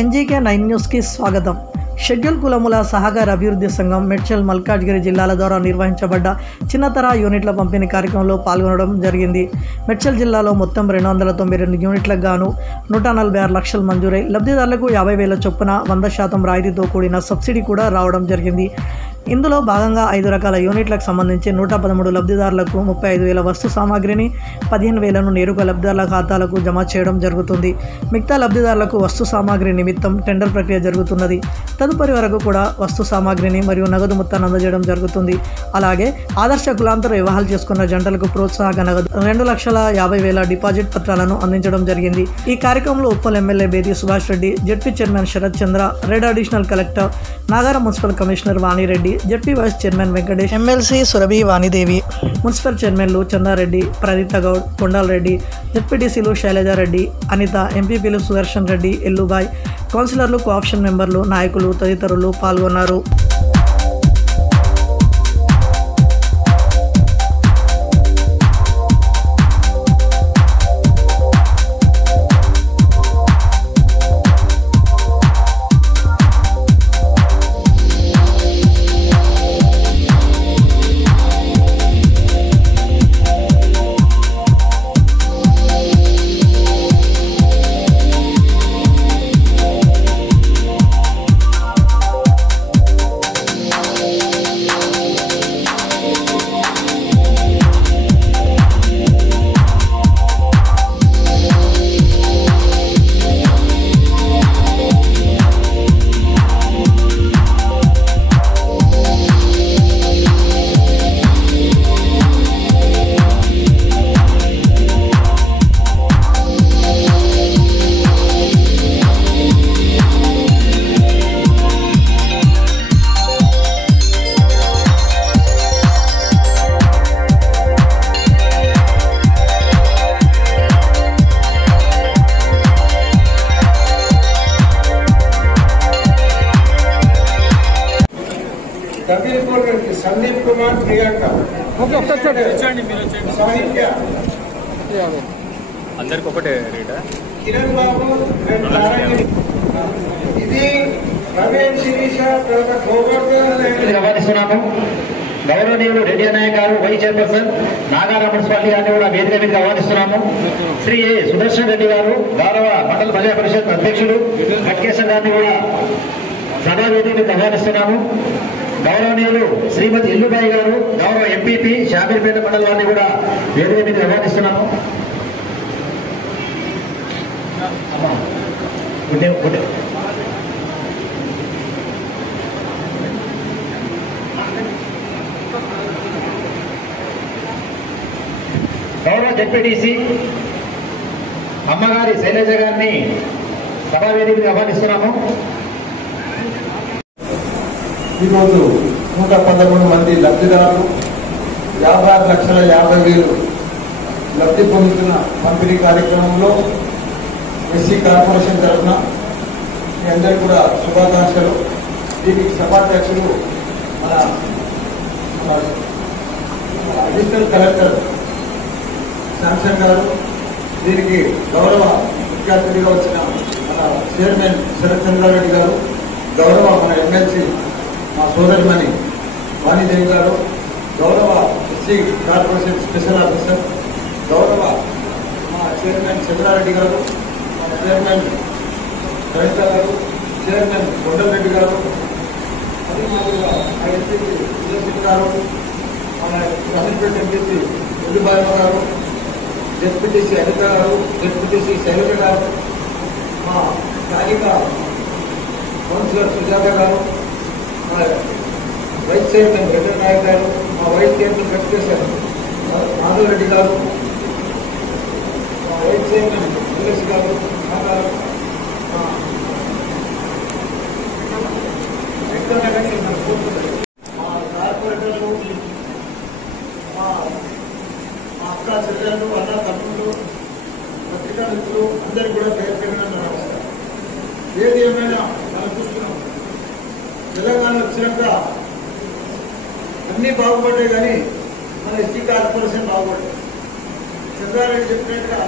NGK 9 న్యూస్కి స్వాగతం. Schedule కులముల సహకార అభివృద్ధి సంఘం మేడ్చల్ మల్కాజ్గిరి జిల్లాల ద్వారా నిర్వహించబడ్డ చిన్నతర యూనిట్ల పంపిణీ కార్యక్రమంలో పాల్గొనడం జరిగింది. మేడ్చల్ జిల్లాలో మొత్తం 292 యూనిట్లకు గాను 146 లక్షలు మంజూరై లబ్ధిదారులకు 50,000 చొప్పున 100% రాయితీతో కూడిన సబ్సిడీ కూడా రావడం జరిగింది. ఇందులో భాగంగా 5 రకాల యూనిట్లకు సంబంధించి 113 లబ్ధిదారులకు 35,000 వస్తు సామాగ్రిని 15,000ను నేరుగా లబ్ధిదారుల ఖాతాలకు జమ చేయడం జరుగుతుంది. మిగతా లబ్ధిదారులకు వస్తు సామాగ్రి నిమిత్తం టెండర్ ప్రక్రియ జరుగుతున్నది. తదుపరి వరకు కూడా వస్తు సామాగ్రిని మరియు నగదు మొత్తాన్ని అందజేయడం జరుగుతుంది. అలాగే ఆదర్శ కులాంతర వివాహాలు చేసుకున్న జంటలకు ప్రోత్సాహక నగదు 2,50,000 డిపాజిట్ పత్రాలను అందించడం జరిగింది. ఈ కార్యక్రమంలో Uppal MLA Bedi Subhash Reddy, ZP chairman Sharath Chandra, రెడ్ additional collector Nagaram, municipal commissioner Vani Reddy, ZP vice chairman Venkatesh, MLC Surabhi Vanidevi, municipal చైర్మన్లు చందారెడ్డి, ప్రదీప్త గౌడ్, కొండాల్ రెడ్డి, జెడ్పీటీసీలు శైలజారెడ్డి, అనిత, ఎంపీపీలు సుదర్శన్ రెడ్డి, ఎల్లుబాయ్, కౌన్సిలర్లు, కోఆప్షన్ మెంబర్లు, నాయకులు తదితరులు పాల్గొన్నారు. संदीप कुमार प्रियंका साहित्य अंदर रेट किरण बाबू ఇది రమేష్ శిరీష గౌరవనీయులు రెడ్డి అన్నయ్య గారు, వైస్ చైర్పర్సన్ నాగారం మున్సిపాలిటీ గారిని కూడా వేదిక మీద ఆహ్వానిస్తున్నాము. శ్రీ ఏ సుదర్శన్ రెడ్డి గారు, గౌరవ మండల ప్రజా పరిషత్ అధ్యక్షులు కట్కేశ్వర్ గారిని కూడా సభా వేదిక మీద ఆహ్వానిస్తున్నాము. గౌరవనీయులు శ్రీమతి ఎల్లుబాయి గారు, గౌరవ ఎంపీపీ షాబీర్పేట మండల వారిని కూడా వేదిక మీద ఆహ్వానిస్తున్నాము. గౌరవ జెడ్పీటీసీ అమ్మగారి శైలజ గారిని సభా వేదిక మీద ఆహ్వానిస్తున్నాము. ఈరోజు 111 మంది లబ్ధిదారులు 56,50,000 లబ్ధి పొందుతున్న పంపిణీ కార్యక్రమంలో ఎస్సీ కార్పొరేషన్ తరఫున మీ అందరికీ కూడా శుభాకాంక్షలు. దీనికి సభాధ్యక్షులు మన అడిషనల్ కలెక్టర్ శాంసన్ గారు, దీనికి గౌరవ ముఖ్య అతిథిగా వచ్చిన మన చైర్మన్ శరత్ చంద్రారెడ్డి గారు, గౌరవ మన ఎమ్మెల్సీ మా సోదరిమణి వాణిదేవి గారు, గౌరవ ఎస్సీ కార్పొరేషన్ స్పెషల్ ఆఫీసర్, గౌరవ మా చైర్మన్ చంద్రారెడ్డి గారు, మా చైర్మన్ కవిత గారు, చైర్మన్ కొండల్ రెడ్డి గారు, అదేవిధంగా మా ఎంపీసీ సుదర్శన్ గారు, మన రాజంపేట ఎంపీసీ ఎల్లుబాయ్ గారు, జెడ్పీటీసీ అనిత గారు, జెడ్పీటీసీ శైలజ గారు, మా స్థానిక కౌన్సిలర్ సుజాత గారు, మా వైస్ చైర్మన్ వెంకట నాయక్ గారు, మా వైస్ చైర్మన్ కట్కేశ్వర్ మాధవ్ రెడ్డి గారు, మా వైస్ చైర్మన్ సురేష్ గారు, మా కార్పొరేటర్లు, మా అక్క చెల్లెళ్ళు, అన్న తమ్ముళ్ళు, పత్రికా మిత్రులు అందరికీ కూడా పేరు పేరున నమస్కారం. ఏది ఏమైనా మనం చూస్తున్నాం, తెలంగాణ వచ్చినాక అన్ని బాగుపడ్డాయి, కానీ మన ఎస్టీ కార్పొరేషన్ బాగుపడ్డాయి. చంద్రారెడ్డి చెప్పినట్టుగా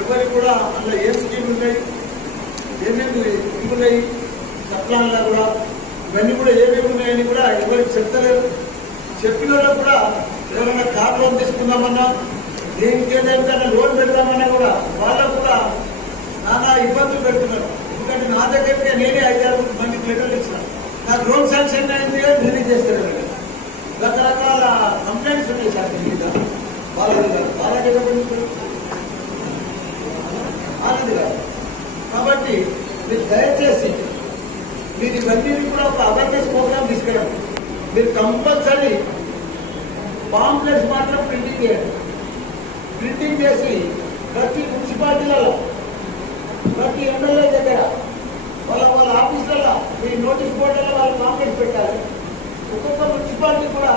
ఎవరికి కూడా అందులో ఏం స్కీమ్ ఉన్నాయి, ఏమేమి ఉన్నాయి సప్లాన్లో కూడా. ఇవన్నీ కూడా ఏమేమి ఉన్నాయని కూడా ఎవరికి చెప్తలేరు. చెప్పిన వాళ్ళకు కూడా ఎవరైనా కార్ లోన్ తీసుకుందామన్నా, దేనికి ఏదైనా లోన్ పెడదామన్నా కూడా వాళ్ళకు కూడా నానా ఇబ్బందులు పెడుతున్నారు. ఎందుకంటే నా దగ్గరికి నేనే 5-6 మందికి లెటర్లు ఇచ్చిన, నాకు లోన్ శాంక్షన్ అయింది నేనే చేస్తాను. రకరకాల కంప్లైంట్స్ ఉన్నాయి సార్ మీద వాళ్ళది కాదు. కాబట్టి మీరు దయచేసి మీరు ఇవన్నీ కూడా ఒక అవేర్నెస్ ప్రోగ్రామ్ తీసుకెళ్ళండి. మీరు కంపల్సరీ పాంప్లెట్స్ మాత్రం ప్రింటింగ్ చేయండి. ప్రింటింగ్ చేసి ప్రతి మున్సిపాలిటీలలో, ప్రతి ఎమ్మెల్యే దగ్గర, వాళ్ళ ఆఫీసులలో, మీ నోటీస్ బోర్డులలో వాళ్ళు పాంప్లెట్స్ పెట్టాలి. ఒక్కొక్క మున్సిపాలిటీ కూడా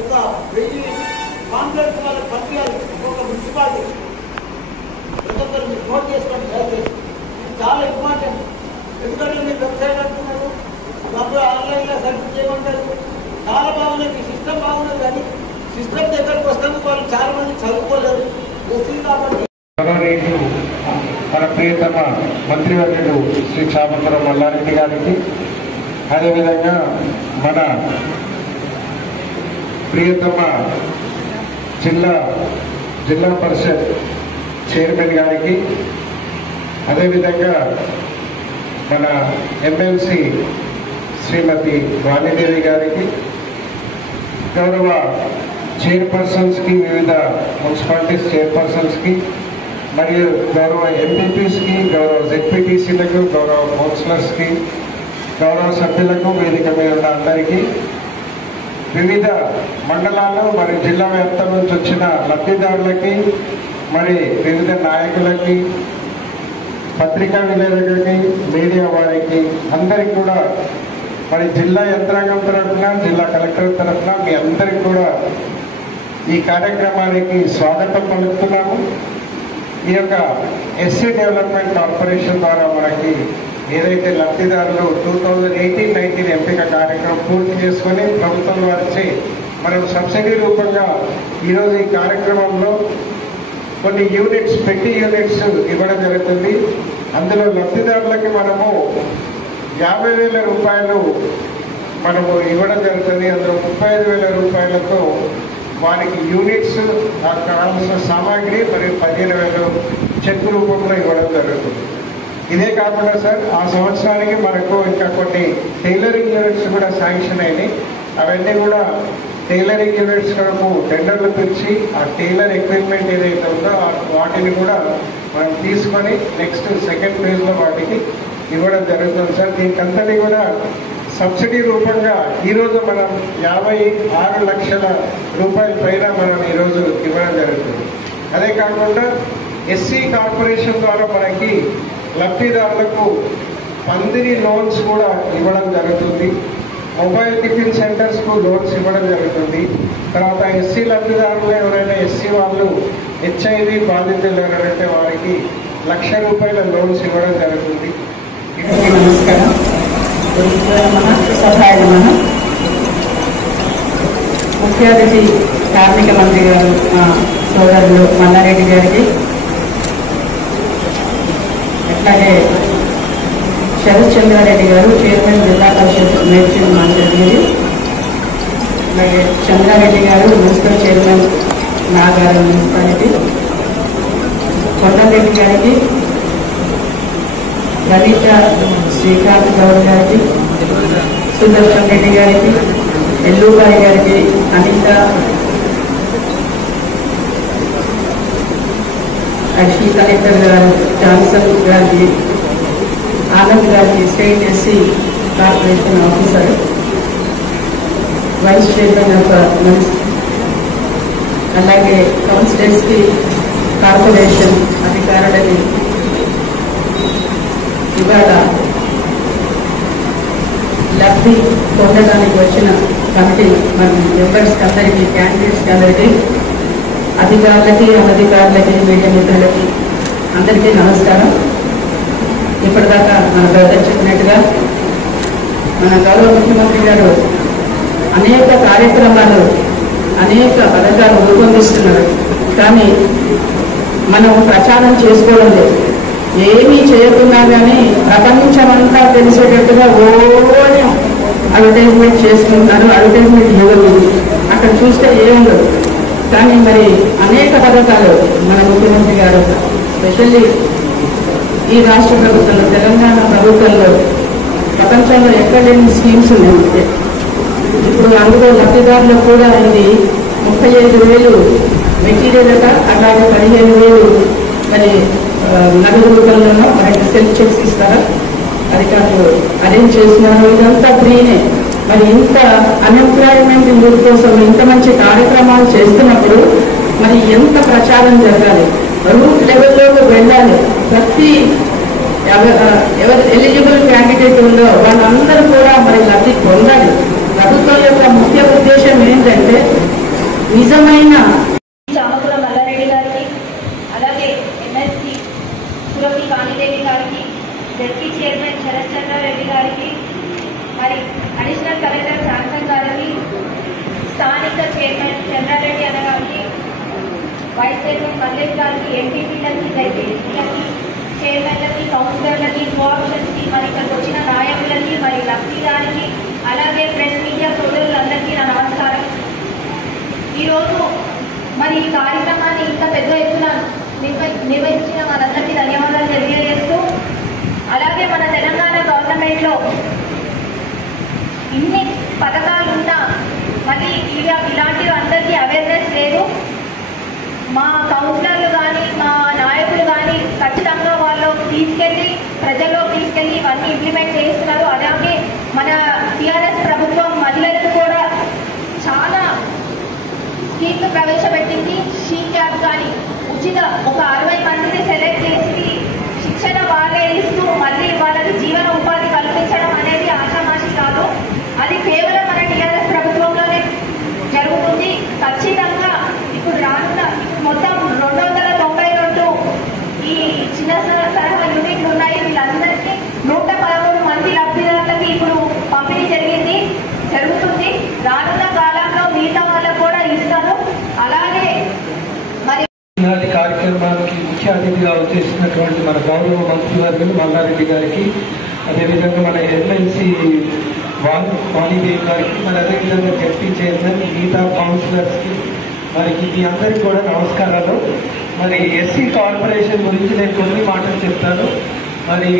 ఒక 1000 పాంప్లెట్స్ వాళ్ళకి పంపించాలి. ఒక్కొక్క మున్సిపాలిటీ ప్రతి ఒక్కరు మీరు నోట్ చేసుకోండి దయచేసి. చాలా ఇంపార్టెంట్. ఎందుకంటే మీరు వెబ్సైట్ అంటున్నారు, డబ్బు ఆన్లైన్లో సర్చ్ చేయమంటారు. చాలా బాగున్నది, మీ సిస్టమ్ బాగున్నది, కానీ సిస్టమ్ దగ్గరకు వస్తాను వాళ్ళు చాలా మంది చదువుకోలేరు. ఎస్సీ కాబట్టి మన ప్రియతమ మంత్రివర్యులు శ్రీ చామకూర మల్లారెడ్డి గారికి, అదేవిధంగా మన ప్రియతమ జిల్లా పరిషత్ చైర్మన్ గారికి, అదేవిధంగా మన ఎమ్మెల్సీ శ్రీమతి వాణిదేవి గారికి, గౌరవ చైర్పర్సన్స్కి, వివిధ మున్సిపాలిటీస్ చైర్పర్సన్స్కి, మరియు గౌరవ ఎంపీపీస్కి, గౌరవ జెడ్పీటీసీలకు, గౌరవ కౌన్సిలర్స్కి, గౌరవ సభ్యులకు, వేదిక మీద ఉన్న అందరికీ, వివిధ మండలాలు మరియు జిల్లా వ్యాప్తం నుంచి వచ్చిన లబ్ధిదారులకి, మరి వివిధ నాయకులకి, పత్రికా విలేకరులకి, మీడియా వారికి అందరికీ కూడా మరి జిల్లా యంత్రాంగం తరఫున, జిల్లా కలెక్టర్ తరఫున మీ అందరికీ కూడా ఈ కార్యక్రమానికి స్వాగతం పలుకుతున్నాము. ఈ యొక్క ఎస్సీ డెవలప్మెంట్ కార్పొరేషన్ ద్వారా మనకి ఏదైతే లబ్ధిదారులు 2018-19 ఎంపిక కార్యక్రమం పూర్తి చేసుకొని ప్రభుత్వం వారిచే మనం సబ్సిడీ రూపంగా ఈరోజు ఈ కార్యక్రమంలో కొన్ని యూనిట్స్, పెట్టి యూనిట్స్ ఇవ్వడం జరుగుతుంది. అందులో లబ్ధిదారులకి మనము 50,000 రూపాయలు మనము ఇవ్వడం జరుగుతుంది. అందులో 35,000 రూపాయలతో వారికి యూనిట్స్, కావాల్సిన సామాగ్రి మరియు 15,000 చెక్ రూపంలో ఇవ్వడం జరుగుతుంది. ఇదే కాకుండా సార్, ఆ సంవత్సరానికి మనకు ఇంకా కొన్ని టైలరింగ్ యూనిట్స్ కూడా శాంక్షన్ అయినాయి. అవన్నీ కూడా టైలరింగ్ యూనిట్స్ మనము టెండర్లు పిలిచి ఆ టైలర్ ఎక్విప్మెంట్ ఏదైతే ఉందో వాటిని కూడా మనం తీసుకొని నెక్స్ట్ సెకండ్ ఫేజ్లో వాటికి ఇవ్వడం జరుగుతుంది సార్. దీనికంతటి కూడా సబ్సిడీ రూపంగా ఈరోజు మనం 56 లక్షల రూపాయల పైన మనం ఈరోజు ఇవ్వడం జరుగుతుంది. అదే కాకుండా ఎస్సీ కార్పొరేషన్ ద్వారా మనకి లబ్ధిదారులకు పందిరి లోన్స్ కూడా ఇవ్వడం జరుగుతుంది. మొబైల్ టిఫిన్ సెంటర్స్కు లోన్స్ ఇవ్వడం జరుగుతుంది. తర్వాత ఎస్సీ లబ్ధిదారులు ఎవరైనా ఎస్సీ వాళ్ళు HIV బాధితులు ఎవరంటే వారికి 1,00,000 రూపాయల లోన్స్ ఇవ్వడం జరుగుతుంది. నమస్కారం. సభాయ నమః. ముఖ్య అతిథి కార్మిక మంత్రి గారు సోదరులు మల్లారెడ్డి గారికి, అట్లాగే శరత్ చంద్రారెడ్డి గారు చైర్మన్ జిల్లా పరిషత్ మేడ్చల్ మాట్లాడేది, అలాగే చంద్రారెడ్డి గారు municipal chairman Nagaram municipality, Kondareddy గారికి, లలిత శ్రీకాంత్ గౌడ్ గారికి, సుదర్శన్ రెడ్డి గారికి, ఎల్లుబాయి గారికి, అనిత, అడిషనల్ కలెక్టర్ గారు జాన్సన్ గారికి, ఆనంద్ గారికి, state SC corporation officer, vice chairman of municipal, అలాగే కౌన్సిలర్స్కి, కార్పొరేషన్ అధికారులని, ఇవాళ లబ్ధి పొందడానికి వచ్చిన కమిటీ మరి మెంబర్స్కి అందరికీ, క్యాండిడేట్స్కి అందరికీ, అధికారులకి, అనధికారులకి, మీడియా మిత్రులకి అందరికీ నమస్కారం. ఇప్పటిదాకా మన బ్రదర్ చెప్పినట్టుగా మన గౌరవ ముఖ్యమంత్రి గారు అనేక కార్యక్రమాలు, అనేక పథకాలు రూపొందిస్తున్నారు. కానీ మనం ప్రచారం చేసుకోవడం లేదు. ఏమీ చేయకుండా కానీ ప్రపంచమంతా తెలిసేటట్టుగా ఓని అడ్వర్టైజ్మెంట్ చేసుకుంటారు. అడ్వర్టైజ్మెంట్ యుగలు అక్కడ చూస్తే ఏముండదు. కానీ మరి అనేక పథకాలు మన ముఖ్యమంత్రి గారు స్పెషల్లీ ఈ రాష్ట్ర ప్రభుత్వంలో, తెలంగాణ ప్రభుత్వంలో ప్రపంచంలో ఎక్కడ లేని స్కీమ్స్ ఉన్నాయి. ఇప్పుడు అందులో లబ్ధిదారులకు కూడా ఇది 35,000 మెటీరియల్ అలాగే 15,000 మరి నగదు రూపంలోనూ మనకి సెల్ఫ్ చెక్స్ ఇస్తారా, అధికారులు అరేంజ్ చేస్తున్నారు. ఇదంతా ఫ్రీనే. మరి ఇంత అన్ఎంప్లాయ్మెంట్ యూత్ కోసం ఇంత మంచి కార్యక్రమాలు చేస్తున్నప్పుడు మరి ఎంత ప్రచారం జరగాలి, రూట్ లెవెల్లోకి వెళ్ళాలి. ప్రతి ఎవరు ఎలిజిబుల్ క్యాండిడేట్ ఉందో వాళ్ళందరూ కూడా మరి లబ్ధి పొందాలి. ప్రభుత్వం యొక్క ముఖ్య ఉద్దేశం ఏంటంటే నిజమైన చామకుల మల్లారెడ్డి గారికి, అలాగే ఎమ్మెల్సీ సురభి కానిదేవి గారికి, జడ్పీ చైర్మన్ శరత్ చంద్రారెడ్డి గారికి, మరి అడిషనల్ కలెక్టర్ శాంసన్ గారికి, స్థానిక చైర్మన్ చంద్రారెడ్డి అన్న గారికి, వైస్ చైర్మన్ మల్లేష్ గారికి, ఎంపీపీలకి, జడ్పీలకి, చైర్మన్లకి, కౌన్సిలర్లకి, కోఆప్షన్స్కి, మరి ఇక్కడికి వచ్చిన నాయకులకి, మరి లబ్ధిదారికి, అలాగే ప్రెస్ మీడియా సోదరులందరికీ నా నమస్కారం. ఈరోజు మరి ఈ కార్యక్రమాన్ని ఇంత పెద్ద ఎత్తున నిర్వహించిన వాళ్ళందరికీ ధన్యవాదాలు తెలియజేస్తూ, అలాగే మన తెలంగాణ గవర్నమెంట్లో ఇన్ని పథకాలు ఉన్నా మళ్ళీ ఇలాంటివి అందరికీ అవేర్నెస్ లేదు. మా కౌన్సిలర్లు కానీ మా నాయకులు కానీ ఖచ్చితంగా వాళ్ళు తీసుకెళ్ళి ప్రజల్లో తీసుకెళ్ళి ఇవన్నీ ఇంప్లిమెంట్ చేస్తున్నారు. అలాగే మన టీఆర్ఎస్ ప్రభుత్వం మహిళలకు కూడా చాలా స్కీమ్లు ప్రవేశపెట్టింది. షీ క్యాబ్ కానీ ఉచిత ఒక 60 మందిని సెలెక్ట్ చేసి శిక్షణ వాళ్ళే ఇస్తూ మళ్ళీ వాళ్ళకి జీవన ఉపాధి కల్పించడం అనేది ఆషామాషి కాదు. అది కేవలం మన టీఆర్ఎస్ ప్రభుత్వంలోనే జరుగుతుంది. ఖచ్చితంగా ఇప్పుడు రానున్న మొత్తం 292 ఈ చిన్న తరహా యూనిట్లు ఉన్నాయి. వీళ్ళందరికీ 113 మంది లబ్ధిదారులకి ఇప్పుడు పంపిణీ జరుగుతుంది. రానున్న కాలంలో మిగతా వాళ్ళకు కూడా ఇస్తారు. అలాగే మరి ఈనాటి కార్యక్రమానికి ముఖ్య అతిథిగా వచ్చేసినటువంటి మన గౌరవ మంత్రివర్యులు మల్లారెడ్డి గారికి, అదేవిధంగా మన ఎమ్మెల్సీ వాణిదేవి గారికి, మరి అదేవిధంగా జడ్పీ చైర్మన్, మిగతా కౌన్సిలర్స్కి, మరి మీ అందరికీ కూడా నమస్కారాలు. మరి ఎస్సీ కార్పొరేషన్ గురించి నేను కొన్ని మాటలు చెప్తాను. మరి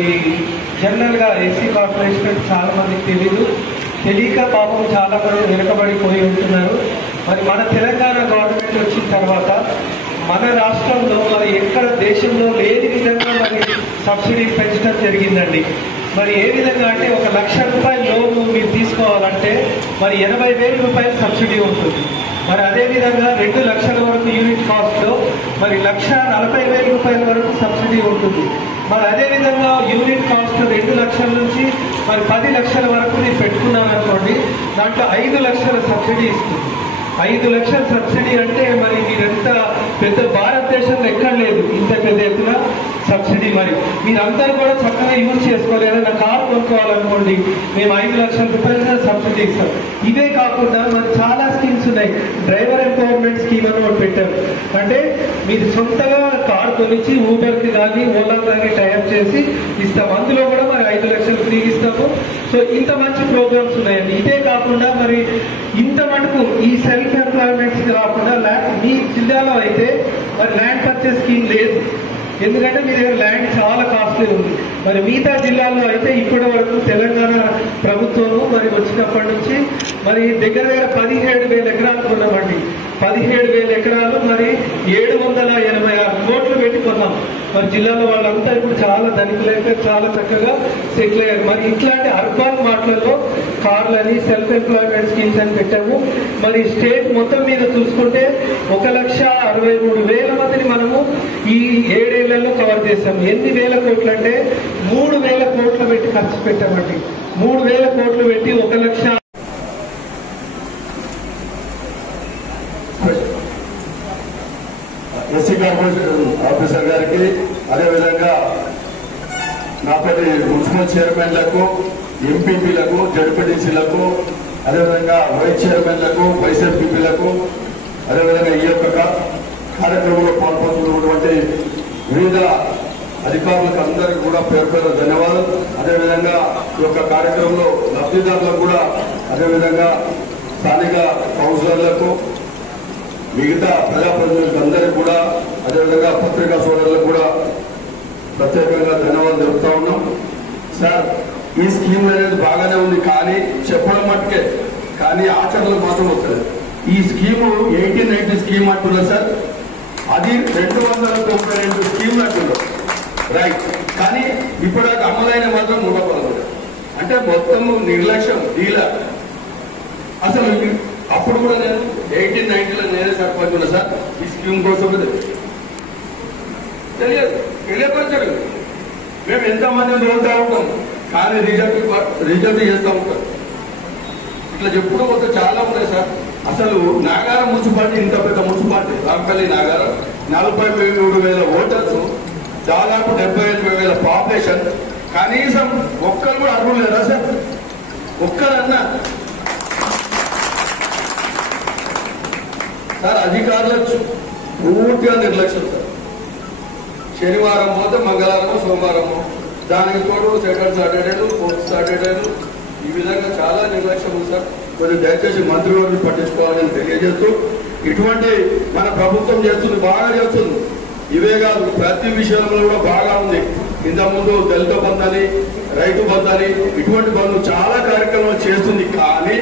జనరల్గా ఎస్సీ కార్పొరేషన్ చాలా మందికి తెలియక పాపం చాలా మంది వెనుకబడిపోయి ఉంటున్నారు. మరి మన తెలంగాణ గవర్నమెంట్ వచ్చిన తర్వాత మన రాష్ట్రంలో మరి ఎక్కడ దేశంలో లేని విధంగా మరి సబ్సిడీ పెంచడం జరిగిందండి. మరి ఏ విధంగా అంటే 1,00,000 రూపాయల లోను మీరు తీసుకోవాలంటే మరి 80,000 రూపాయల సబ్సిడీ ఉంటుంది. మరి అదేవిధంగా 2 లక్షల వరకు యూనిట్ కాస్ట్లో మరి 1,40,000 రూపాయల వరకు సబ్సిడీ ఉంటుంది. మరి అదేవిధంగా యూనిట్ కాస్ట్ 2 లక్షల నుంచి మరి 10 లక్షల వరకు మీరు పెట్టుకున్నాను అనుకోండి, దాంట్లో 5 లక్షల సబ్సిడీ ఇస్తుంది. 5 లక్షల సబ్సిడీ అంటే మరి మీరెంత పెద్ద భారతదేశంలో ఎక్కడ లేదు ఇంత పెద్ద ఎత్తున సబ్సిడీ. మరి మీరందరూ కూడా చక్కగా యూజ్ చేసుకోవాలి. ఏదైనా కారు కొనుక్కోవాలనుకోండి, మేము 5 లక్షల రూపాయలు సబ్సిడీ ఇస్తాం. ఇవే కాకుండా మరి చాలా స్కీమ్స్ ఉన్నాయి. డ్రైవర్ ఎంపవర్మెంట్ స్కీమ్ అని ఒకటి పెట్టారు. అంటే మీరు సొంతగా కారు కొనిచ్చి ఊబర్కి కానీ ఓలా కానీ టైప్ చేసి ఇస్తాం. అందులో కూడా మరి 5 లక్షలు ఫ్రీ ఇస్తాము. సో ఇంత మంచి ప్రోగ్రామ్స్ ఉన్నాయండి. ఇదే కాకుండా మరి ఇంత మటుకు ఈ సెల్ఫ్ ఎంప్లాయ్మెంట్స్ కాకుండా మీ జిల్లాలో అయితే మరి ల్యాండ్ పర్చేస్ స్కీమ్ లేదు. ఎందుకంటే మీ దగ్గర ల్యాండ్ చాలా కాస్ట్లీ ఉంది. మరి మిగతా జిల్లాల్లో అయితే ఇప్పటి వరకు తెలంగాణ ప్రభుత్వము మరి వచ్చినప్పటి నుంచి మరి దగ్గర 17,000 ఎకరాలు కొన్నామండి. 17,000 ఎకరాలు మరి 786 కోట్లు పెట్టి కొన్నాం. మరి జిల్లాలో వాళ్ళంతా ఇప్పుడు చాలా ధనికులైతే చాలా చక్కగా సెటిల్ అయ్యారు. మరి ఇట్లాంటి అర్బన్ మాటలలో కార్లని సెల్ఫ్ ఎంప్లాయ్మెంట్ స్కీమ్స్ అని పెట్టాము. మరి స్టేట్ మొత్తం మీద చూసుకుంటే 1,63,000 మందిని మనము ఈ 7 ఏళ్లలో కవర్ చేస్తాం. ఎన్ని వేల కోట్లు అంటే 3,000 కోట్లు పెట్టి ఖర్చు పెట్టామండి. 3,000 కోట్లు పెట్టి 1,00,000 ఎస్సీ కార్పొరేషన్ ఆఫీసర్ గారికి, అదేవిధంగా నాతోటి మున్సిపల్ చైర్మన్లకు, ఎంపీపీలకు, జడ్పీటీసీలకు, అదేవిధంగా వైస్ చైర్మన్లకు, వైస్ ఎంపీపీలకు, అదేవిధంగా ఈ యొక్క కార్యక్రమంలో పాల్పంచుకున్నటువంటి వివిధ అధికారులకు అందరికీ కూడా పేరు పేరు ధన్యవాదాలు. అదేవిధంగా ఈ యొక్క కార్యక్రమంలో లబ్ధిదారులకు కూడా, అదేవిధంగా స్థానిక కౌన్సిలర్లకు, మిగతా ప్రజాప్రతినిధులకు అందరికీ కూడా, అదేవిధంగా పత్రికా సోదరులకు కూడా ప్రత్యేకంగా ధన్యవాదాలు తెలుపుతా ఉన్నాం. సార్, ఈ స్కీమ్ అనేది బాగానే ఉంది, కానీ చెప్పడం మట్టుకే, కానీ ఆచరణలు మాత్రం వస్తుంది. ఈ స్కీము 1890 స్కీమ్ అంటున్నారు సార్, అది 292 స్కీమ్లు అంటున్నారు, రైట్. కానీ ఇప్పుడు అమలైన మాత్రం 116. అంటే మొత్తము నిర్లక్ష్యం డీలా. అసలు అప్పుడు కూడా నేను 1890లో నేనే సర్పంచ్ ఉన్నా సార్. ఈ స్కీమ్ కోసం తెలియపరచారు. మేము ఎంతమంది తోలుతూ ఉంటాం, కానీ రిజల్ట్ చేస్తూ ఉంటాం. ఇట్లా చెప్పుకుంటూ పోతే చాలా ఉన్నాయి సార్. అసలు నాగారం మున్సిపాలిటీ ఇంత పెద్ద మున్సిపాలిటీ, రాంపల్లి నాగారం, 43,000 ఓటర్స్, దాదాపు 78,000 పాపులేషన్. కనీసం ఒక్కరు కూడా అర్హులు లేరా సార్? ఒక్కరన్నా సార్? అధికారులు పూర్తిగా నిర్లక్ష్యం సార్. శనివారం పోతే మంగళవారము, సోమవారము, దానికి తోడు సెకండ్ సాటర్డేలు, ఫోర్త్ సాటర్డేలు, ఈ విధంగా చాలా నిర్లక్ష్యం ఉంది సార్. కొంచెం దయచేసి మంత్రివర్గం పట్టించుకోవాలని తెలియజేస్తూ, ఇటువంటి మన ప్రభుత్వం చేస్తుంది, బాగా చేస్తుంది. ఇవే కాదు, ప్రతి విషయంలో కూడా బాగా ఉంది. ఇంతకుముందు దళిత బంధు అని, రైతు బంధు అని, ఇటువంటి బంధు చాలా కార్యక్రమాలు చేస్తుంది. కానీ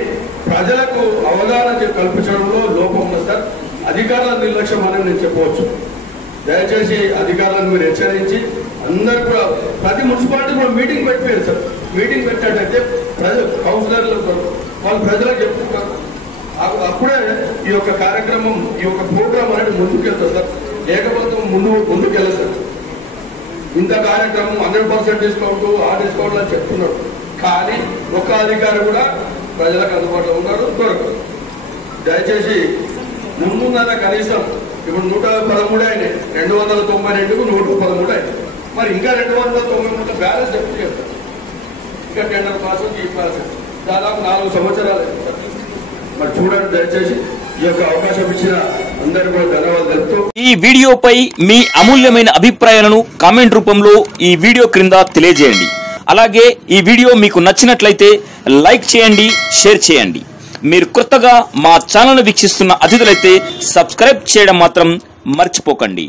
ప్రజలకు అవగాహన కల్పించడంలో లోపం ఉంది సార్. అధికారుల నిర్లక్ష్యం అని నేను చెప్పవచ్చు. దయచేసి అధికారులను మీరు హెచ్చరించి అందరు కూడా ప్రతి మున్సిపాలిటీ కూడా మీటింగ్ పెట్టిపోయారు సార్. మీటింగ్ పెట్టినట్టయితే ప్రజలు కౌన్సిలర్లు వాళ్ళు ప్రజలకు చెప్తుంటారు. అప్పుడే ఈ యొక్క కార్యక్రమం, ఈ యొక్క ప్రోగ్రామ్ అనేది ముందుకెళ్తారు సార్. లేకపోతే ముందుకెళ్ళదు సార్. ఇంత కార్యక్రమం 100% డిస్కౌంట్, ఆ డిస్కౌంట్ అని చెప్తున్నాడు, కానీ ఒక్క అధికారి కూడా ప్రజలకు అందుబాటులో ఉన్నాడు, దొరకదు. దయచేసి ముందున్న కనీసం ఇప్పుడు 113 అయినాయి, 292కు 113 అయినాయి. మరి ఇంకా 293 బ్యాలెన్స్ చెప్తూ చేస్తారు. ఇంకా టెండర్ ప్రాసెస్, ఈ ప్రాసెస్ దాదాపు 4 సంవత్సరాలు. మరి చూడండి, దయచేసి ఈ యొక్క అవకాశం ఇచ్చిన అందరికీ కూడా ధన్యవాదాలు తెలుపుతూ, ఈ వీడియోపై మీ అమూల్యమైన అభిప్రాయాలను కామెంట్ రూపంలో ఈ వీడియో క్రింద తెలియజేయండి. అలాగే ఈ వీడియో మీకు నచ్చినట్లయితే లైక్ చేయండి, షేర్ చేయండి. మీరు కొత్తగా మా ఛానల్ వీక్షిస్తున్న అతిథులైతే సబ్స్క్రైబ్ చేయడం మాత్రం మర్చిపోకండి.